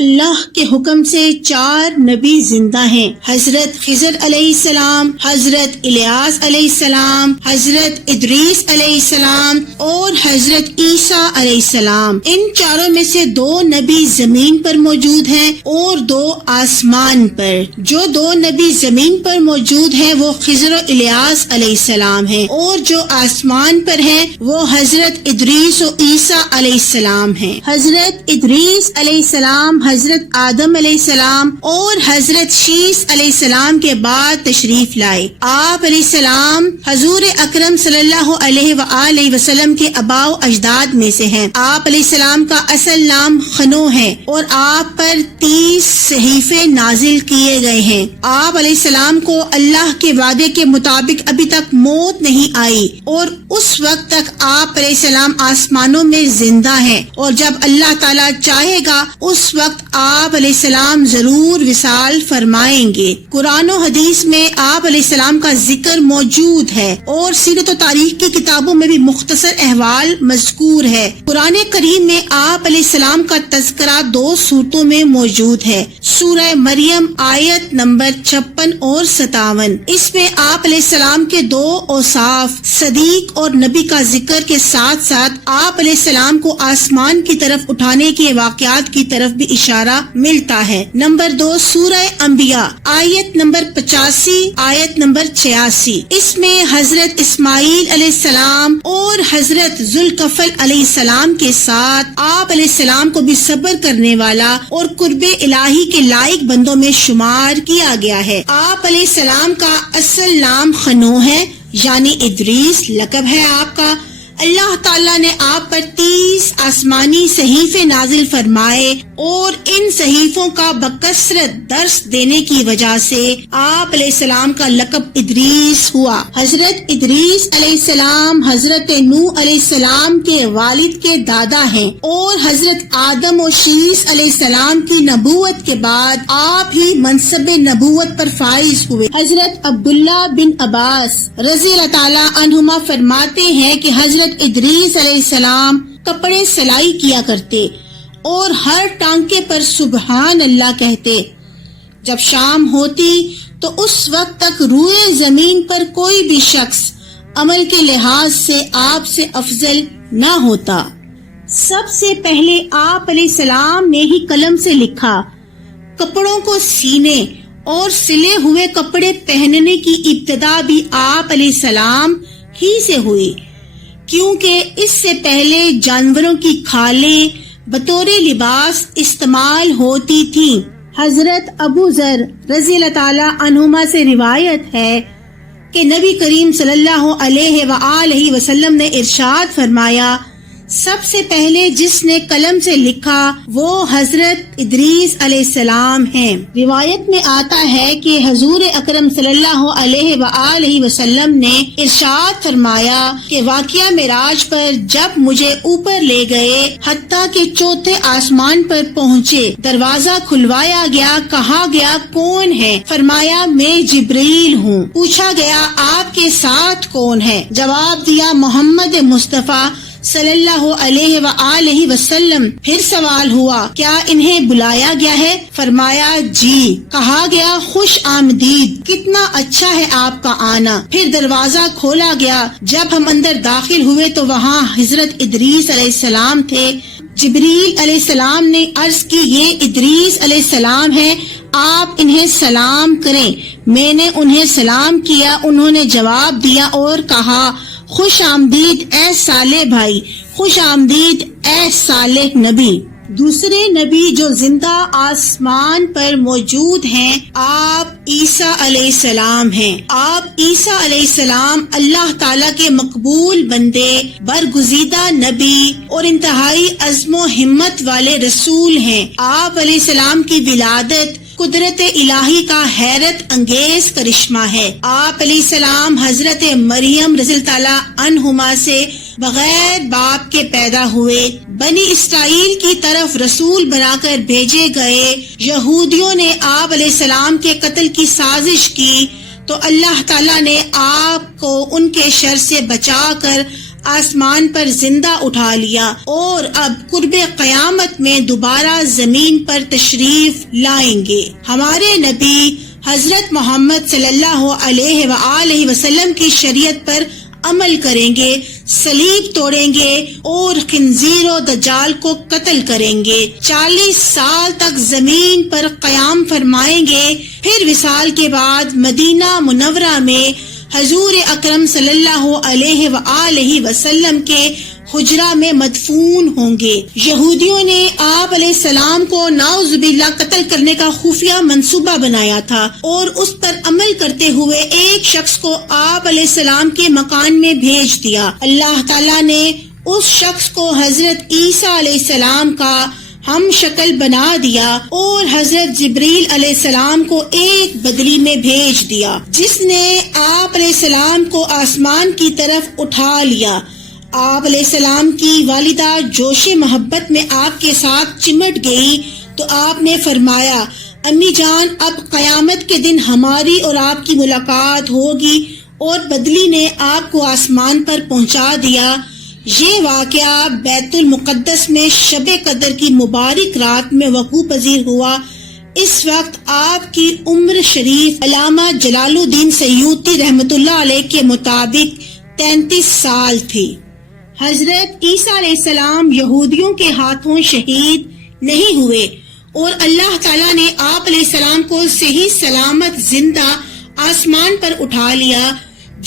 اللہ کے حکم سے 4 نبی زندہ ہیں، حضرت خضر علیہ السلام، حضرت الیاس علیہ السلام، حضرت ادریس علیہ السلام اور حضرت عیسیٰ علیہ السلام۔ ان چاروں میں سے 2 نبی زمین پر موجود ہیں اور 2 آسمان پر۔ جو 2 نبی زمین پر موجود ہیں وہ خضر و الیاس علیہ السلام ہیں، اور جو آسمان پر ہیں وہ حضرت ادریس و عیسیٰ علیہ السلام ہیں۔ حضرت ادریس علیہ السلام حضرت آدم علیہ السلام اور حضرت شیس علیہ السلام کے بعد تشریف لائے۔ آپ علیہ السلام حضور اکرم صلی اللہ علیہ وآلہ وسلم کے آباء و اجداد میں سے ہیں۔ آپ علیہ السلام کا اصل نام خنو ہے اور آپ پر 30 صحیفے نازل کیے گئے ہیں۔ آپ علیہ السلام کو اللہ کے وعدے کے مطابق ابھی تک موت نہیں آئی، اور اس وقت تک آپ علیہ السلام آسمانوں میں زندہ ہیں، اور جب اللہ تعالیٰ چاہے گا اس وقت آپ علیہ السلام ضرور وصال فرمائیں گے۔ قرآن و حدیث میں آپ علیہ السلام کا ذکر موجود ہے، اور سیرت و تاریخ کی کتابوں میں بھی مختصر احوال مذکور ہے۔ قرآن کریم میں آپ علیہ السلام کا تذکرہ 2 صورتوں میں موجود ہے۔ سورہ مریم آیت نمبر 56 اور 57۔ اس میں آپ علیہ السلام کے 2 اوصاف صدیق اور نبی کا ذکر کے ساتھ ساتھ آپ علیہ السلام کو آسمان کی طرف اٹھانے کے واقعات کی طرف بھی اشارہ ملتا ہے۔ نمبر 2 سورہ انبیاء آیت نمبر 85 آیت نمبر 86۔ اس میں حضرت اسماعیل علیہ السلام اور حضرت ذوالکفل علیہ السلام کے ساتھ آپ علیہ السلام کو بھی صبر کرنے والا اور قرب الہی کے لائق بندوں میں شمار کیا گیا ہے۔ آپ علیہ السلام کا اصل نام خنو ہے، یعنی ادریس لقب ہے آپ کا۔ اللہ تعالیٰ نے آپ پر 30 آسمانی صحیفے نازل فرمائے، اور ان صحیفوں کا بکثرت درس دینے کی وجہ سے آپ علیہ السلام کا لقب ادریس ہوا۔ حضرت ادریس علیہ السلام حضرت نوح علیہ السلام کے والد کے دادا ہیں، اور حضرت آدم و شیس علیہ السلام کی نبوت کے بعد آپ ہی منصب نبوت پر فائز ہوئے۔ حضرت عبداللہ بن عباس رضی اللہ تعالیٰ عنہما فرماتے ہیں کہ حضرت ادریس علیہ السلام کپڑے سلائی کیا کرتے اور ہر ٹانکے پر سبحان اللہ کہتے۔ جب شام ہوتی تو اس وقت تک روئے زمین پر کوئی بھی شخص عمل کے لحاظ سے آپ سے افضل نہ ہوتا۔ سب سے پہلے آپ علیہ السلام نے ہی قلم سے لکھا۔ کپڑوں کو سینے اور سلے ہوئے کپڑے پہننے کی ابتدا بھی آپ علیہ السلام ہی سے ہوئی، کیونکہ اس سے پہلے جانوروں کی کھالیں بطور لباس استعمال ہوتی تھیں۔ حضرت ابو ذر رضی اللہ تعالی عنہما سے روایت ہے کہ نبی کریم صلی اللہ علیہ وآلہ وسلم نے ارشاد فرمایا، سب سے پہلے جس نے قلم سے لکھا وہ حضرت ادریس علیہ السلام ہیں۔ روایت میں آتا ہے کہ حضور اکرم صلی اللہ علیہ وآلہ وسلم نے ارشاد فرمایا کہ واقعہ معراج پر جب مجھے اوپر لے گئے حتیٰ کہ 4تھے آسمان پر پہنچے، دروازہ کھلوایا گیا، کہا گیا کون ہے؟ فرمایا میں جبریل ہوں۔ پوچھا گیا آپ کے ساتھ کون ہے؟ جواب دیا محمد مصطفیٰ صلی اللہ علیہ وآلہ وسلم۔ پھر سوال ہوا کیا انہیں بلایا گیا ہے؟ فرمایا جی۔ کہا گیا خوش آمدید، کتنا اچھا ہے آپ کا آنا۔ پھر دروازہ کھولا گیا، جب ہم اندر داخل ہوئے تو وہاں حضرت ادریس علیہ السلام تھے۔ جبریل علیہ السلام نے عرض کی یہ ادریس علیہ السلام ہے، آپ انہیں سلام کریں۔ میں نے انہیں سلام کیا، انہوں نے جواب دیا اور کہا خوش آمدید اے صالح بھائی، خوش آمدید اے صالح نبی۔ دوسرے نبی جو زندہ آسمان پر موجود ہیں آپ عیسیٰ علیہ السلام ہیں۔ آپ عیسیٰ علیہ السلام اللہ تعالیٰ کے مقبول بندے، برگزیدہ نبی اور انتہائی عزم و ہمت والے رسول ہیں۔ آپ علیہ السلام کی ولادت قدرت الہی کا حیرت انگیز کرشمہ ہے۔ آپ علیہ السلام حضرت مریم رضی اللہ تعالیٰ عنہما سے بغیر باپ کے پیدا ہوئے، بنی اسرائیل کی طرف رسول بنا کر بھیجے گئے۔ یہودیوں نے آپ علیہ السلام کے قتل کی سازش کی تو اللہ تعالیٰ نے آپ کو ان کے شر سے بچا کر آسمان پر زندہ اٹھا لیا اور اب قرب قیامت میں دوبارہ زمین پر تشریف لائیں گے۔ ہمارے نبی حضرت محمد صلی اللہ علیہ وآلہ وسلم کی شریعت پر عمل کریں گے، صلیب توڑیں گے اور خنزیر و دجال کو قتل کریں گے، 40 سال تک زمین پر قیام فرمائیں گے، پھر وصال کے بعد مدینہ منورہ میں حضور اکرم صلی اللہ علیہ وآلہ وسلم کے حجرہ میں مدفون ہوں گے۔ یہودیوں نے آپ علیہ السلام کو نعوذ باللہ قتل کرنے کا خفیہ منصوبہ بنایا تھا اور اس پر عمل کرتے ہوئے ایک شخص کو آپ علیہ السلام کے مکان میں بھیج دیا۔ اللہ تعالیٰ نے اس شخص کو حضرت عیسیٰ علیہ السلام کا ہم شکل بنا دیا اور حضرت جبریل علیہ السلام کو ایک بدلی میں بھیج دیا، جس نے آپ علیہ السلام کو آسمان کی طرف اٹھا لیا۔ آپ علیہ السلام کی والدہ جوش محبت میں آپ کے ساتھ چمٹ گئی تو آپ نے فرمایا، امی جان، اب قیامت کے دن ہماری اور آپ کی ملاقات ہوگی، اور بدلی نے آپ کو آسمان پر پہنچا دیا۔ یہ واقعہ بیت المقدس میں شب قدر کی مبارک رات میں وقوع پذیر ہوا۔ اس وقت آپ کی عمر شریف علامہ جلال الدین سیوطی رحمۃ اللہ علیہ کے مطابق 33 سال تھی۔ حضرت عیسیٰ علیہ السلام یہودیوں کے ہاتھوں شہید نہیں ہوئے اور اللہ تعالیٰ نے آپ علیہ السلام کو صحیح سلامت زندہ آسمان پر اٹھا لیا۔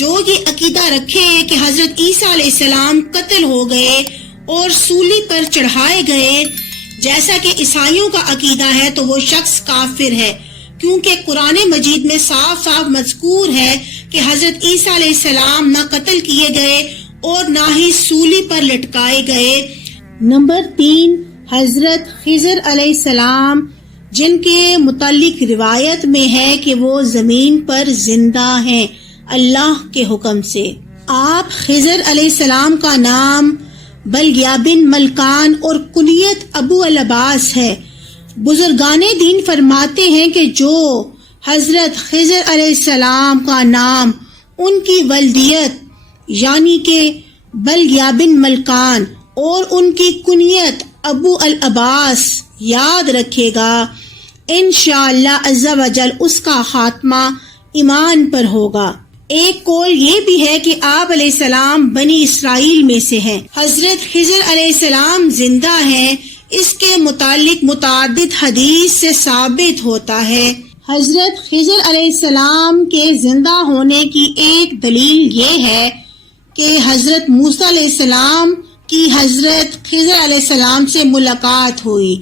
جو یہ عقیدہ رکھے کہ حضرت عیسیٰ علیہ السلام قتل ہو گئے اور سولی پر چڑھائے گئے جیسا کہ عیسائیوں کا عقیدہ ہے، تو وہ شخص کافر ہے، کیونکہ قرآن مجید میں صاف صاف مذکور ہے کہ حضرت عیسیٰ علیہ السلام نہ قتل کیے گئے اور نہ ہی سولی پر لٹکائے گئے۔ نمبر 3، حضرت خضر علیہ السلام، جن کے متعلق روایت میں ہے کہ وہ زمین پر زندہ ہیں اللہ کے حکم سے۔ آپ خضر علیہ السلام کا نام بلگیا بن ملکان اور کنیت ابو العباس ہے۔ بزرگان دین فرماتے ہیں کہ جو حضرت خضر علیہ السلام کا نام ان کی ولدیت یعنی کہ بلگیا بن ملکان اور ان کی کنیت ابو العباس یاد رکھے گا، انشاءاللہ عز و جل اس کا خاتمہ ایمان پر ہوگا۔ ایک قول یہ بھی ہے کہ آپ علیہ السلام بنی اسرائیل میں سے ہیں۔ حضرت خضر علیہ السلام زندہ ہیں، اس کے متعلق متعدد حدیث سے ثابت ہوتا ہے۔ حضرت خضر علیہ السلام کے زندہ ہونے کی ایک دلیل یہ ہے کہ حضرت موسیٰ علیہ السلام کی حضرت خضر علیہ السلام سے ملاقات ہوئی۔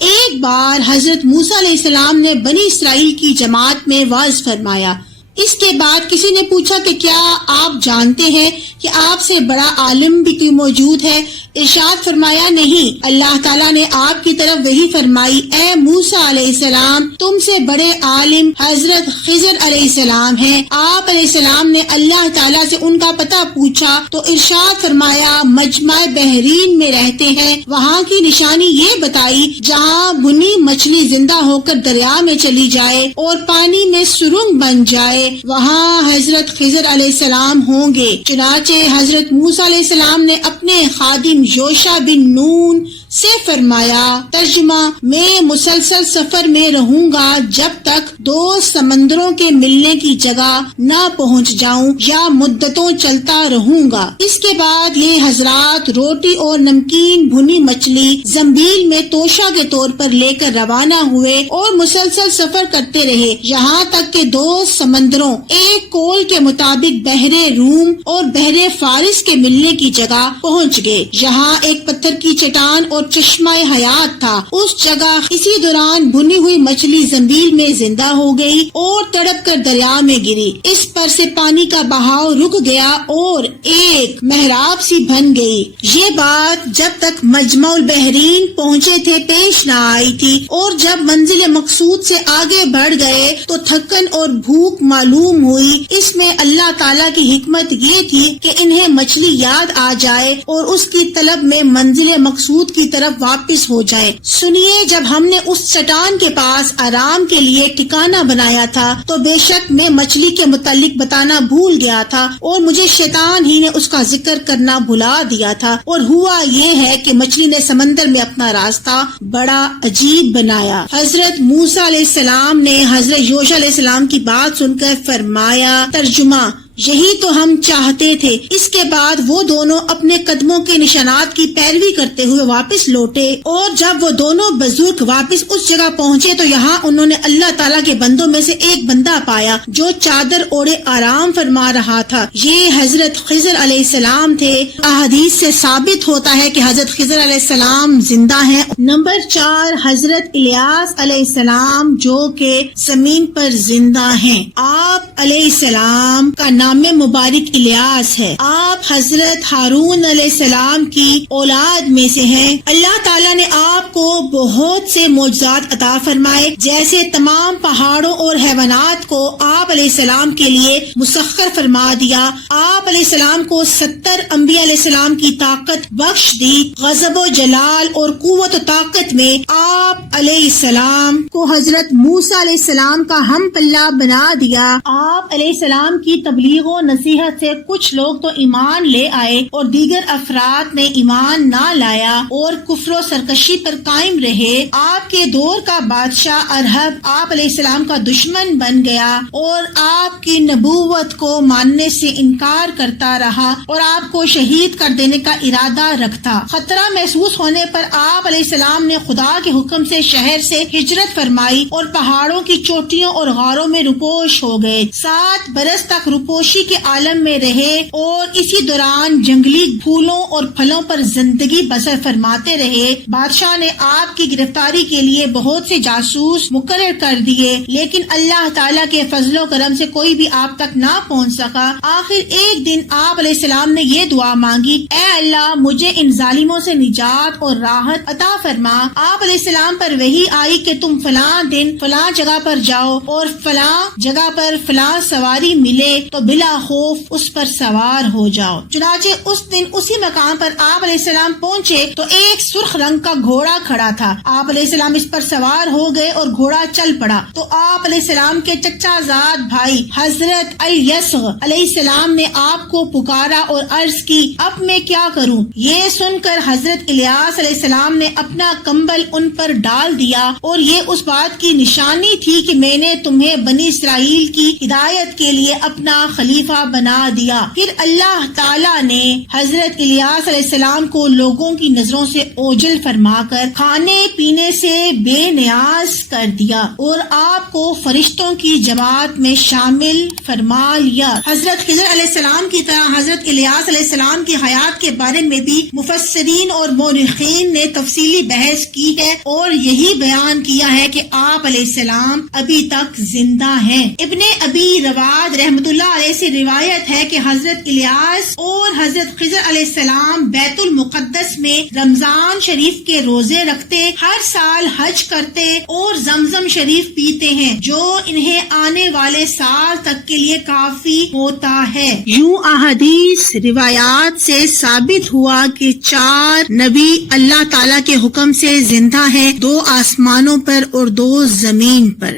ایک بار حضرت موسیٰ علیہ السلام نے بنی اسرائیل کی جماعت میں وعظ فرمایا۔ اس کے بعد کسی نے پوچھا کہ کیا آپ جانتے ہیں کہ آپ سے بڑا عالم بھی کوئی موجود ہے؟ ارشاد فرمایا، نہیں۔ اللہ تعالیٰ نے آپ کی طرف وحی فرمائی، اے موسیٰ علیہ السلام، تم سے بڑے عالم حضرت خضر علیہ السلام ہیں۔ آپ علیہ السلام نے اللہ تعالیٰ سے ان کا پتہ پوچھا تو ارشاد فرمایا، مجمع بحرین میں رہتے ہیں۔ وہاں کی نشانی یہ بتائی جہاں بھنی مچھلی زندہ ہو کر دریا میں چلی جائے اور پانی میں سرنگ بن جائے، وہاں حضرت خضر علیہ السلام ہوں گے۔ چنانچہ حضرت موسیٰ علیہ السلام نے اپنے خادم یوشع بن نون سے فرمایا، ترجمہ، میں مسلسل سفر میں رہوں گا جب تک 2 سمندروں کے ملنے کی جگہ نہ پہنچ جاؤں یا مدتوں چلتا رہوں گا۔ اس کے بعد یہ حضرات روٹی اور نمکین بھنی مچھلی زنبیل میں توشہ کے طور پر لے کر روانہ ہوئے اور مسلسل سفر کرتے رہے یہاں تک کہ 2 سمندروں، ایک قول کے مطابق بحر روم اور بحر فارس کے ملنے کی جگہ پہنچ گئے۔ یہاں ایک پتھر کی چٹان اور چشمہ حیات تھا۔ اس جگہ اسی دوران بھنی ہوئی مچھلی زنبیل میں زندہ ہو گئی اور تڑپ کر دریا میں گری۔ اس پر سے پانی کا بہاؤ رک گیا اور ایک محراب سی بن گئی۔ یہ بات جب تک مجمع البحرین پہنچے تھے پیش نہ آئی تھی، اور جب منزل مقصود سے آگے بڑھ گئے تو تھکن اور بھوک معلوم ہوئی۔ اس میں اللہ تعالیٰ کی حکمت یہ تھی کہ انہیں مچھلی یاد آ جائے اور اس کی طلب میں منزل مقصود کی طرف واپس ہو جائیں۔ سنیے، جب ہم نے اس چٹان کے پاس آرام کے لیے ٹھکانہ بنایا تھا تو بے شک میں مچھلی کے متعلق بتانا بھول گیا تھا اور مجھے شیطان ہی نے اس کا ذکر کرنا بھلا دیا تھا، اور ہوا یہ ہے کہ مچھلی نے سمندر میں اپنا راستہ بڑا عجیب بنایا۔ حضرت موسیٰ علیہ السلام نے حضرت یوشع علیہ السلام کی بات سن کر فرمایا، ترجمہ: یہی تو ہم چاہتے تھے۔ اس کے بعد وہ دونوں اپنے قدموں کے نشانات کی پیروی کرتے ہوئے واپس لوٹے، اور جب وہ دونوں بزرگ واپس اس جگہ پہنچے تو یہاں انہوں نے اللہ تعالیٰ کے بندوں میں سے ایک بندہ پایا جو چادر اوڑھے آرام فرما رہا تھا۔ یہ حضرت خضر علیہ السلام تھے۔ احادیث سے ثابت ہوتا ہے کہ حضرت خضر علیہ السلام زندہ ہیں۔ نمبر 4، حضرت الیاس علیہ السلام جو کہ زمین پر زندہ ہیں۔ آپ علیہ السلام کا نام مبارک الیاس ہے۔ آپ حضرت ہارون علیہ السلام کی اولاد میں سے ہیں۔ اللہ تعالیٰ نے آپ کو بہت سے معجزات عطا فرمائے، جیسے تمام پہاڑوں اور حیوانات کو آپ علیہ السلام کے لیے مسخر فرما دیا۔ آپ علیہ السلام کو 70 انبیاء علیہ السلام کی طاقت بخش دی۔ غضب و جلال اور قوت و طاقت میں آپ علیہ السلام کو حضرت موسیٰ علیہ السلام کا ہم پلہ بنا دیا۔ آپ علیہ السلام کی تبلیغ و نصیحت سے کچھ لوگ تو ایمان لے آئے اور دیگر افراد نے ایمان نہ لایا اور کفر و سرکشی پر قائم رہے۔ آپ کے دور کا بادشاہ ارہب آپ علیہ السلام کا دشمن بن گیا اور آپ کی نبوت کو ماننے سے انکار کرتا رہا اور آپ کو شہید کر دینے کا ارادہ رکھتا۔ خطرہ محسوس ہونے پر آپ علیہ السلام نے خدا کے حکم سے شہر سے ہجرت فرمائی اور پہاڑوں کی چوٹیوں اور غاروں میں رپوش ہو گئے۔ 7 برس تک رپوشی کے عالم میں رہے اور اسی دوران جنگلی پھولوں اور پھلوں پر زندگی بسر فرماتے رہے۔ بادشاہ نے آپ کی گرفتاری کے لیے بہت سے جاسوس مقرر کر دیے، لیکن اللہ تعالیٰ کے فضل و کرم سے کوئی بھی آپ تک نہ پہنچ سکا۔ آخر ایک دن آپ علیہ السلام نے یہ دعا مانگی، اے اللہ مجھے ان ظالموں سے نجات اور راحت عطا فرما۔ آپ علیہ السلام پر وحی آئی کہ تم فلاں دن فلاں جگہ پر جاؤ اور فلاں جگہ پر فلاں سواری ملے تو بلا خوف اس پر سوار ہو جاؤ۔ چنانچہ اس دن اسی مقام پر آپ علیہ السلام پہنچے تو ایک سرخ رنگ کا گھوڑا کھڑا تھا۔ آپ علیہ السلام اس پر سوار ہو گئے اور گھوڑا چل پڑا تو آپ علیہ السلام کے چچا زاد بھائی حضرت الیسغ علیہ السلام نے آپ کو پکارا اور عرض کی، اب میں کیا کروں؟ یہ سن کر حضرت الیاس علیہ السلام نے اپنا کمبل ان پر ڈال دیا، اور یہ اس بات کی نشانی تھی کہ میں نے تمہیں بنی اسرائیل کی ہدایت کے لیے اپنا خلیفہ بنا دیا۔ پھر اللہ تعالیٰ نے حضرت الیاس علیہ السلام کو لوگوں کی نظروں سے اوجھل فرما کر کھانے پینے سے بے نیاز کر دیا اور آپ کو فرشتوں کی جماعت میں شامل فرما لیا۔ حضرت خضر علیہ السلام کی طرح حضرت الیاس علیہ السلام کی حیات کے بارے میں بھی مفسرین اور مورخین نے تفصیلی بحث کی ہے اور یہی بیان کیا ہے کہ آپ علیہ السلام ابھی تک زندہ ہیں۔ ابن ابی رواد رحمۃ اللہ علیہ سے روایت ہے کہ حضرت الیاس اور حضرت خضر علیہ السلام بیت المقدس میں رمضان شریف کے روزے رکھتے، ہر سال حج کرتے اور زمزم شریف پیتے ہیں جو انہیں آنے والے سال تک کے لیے کافی ہوتا ہے۔ یوں احادیث روایات سے ثابت ہوا کہ 4 نبی اللہ تعالیٰ کے حکم سے زندہ ہیں، 2 آسمانوں پر اور 2 زمین پر۔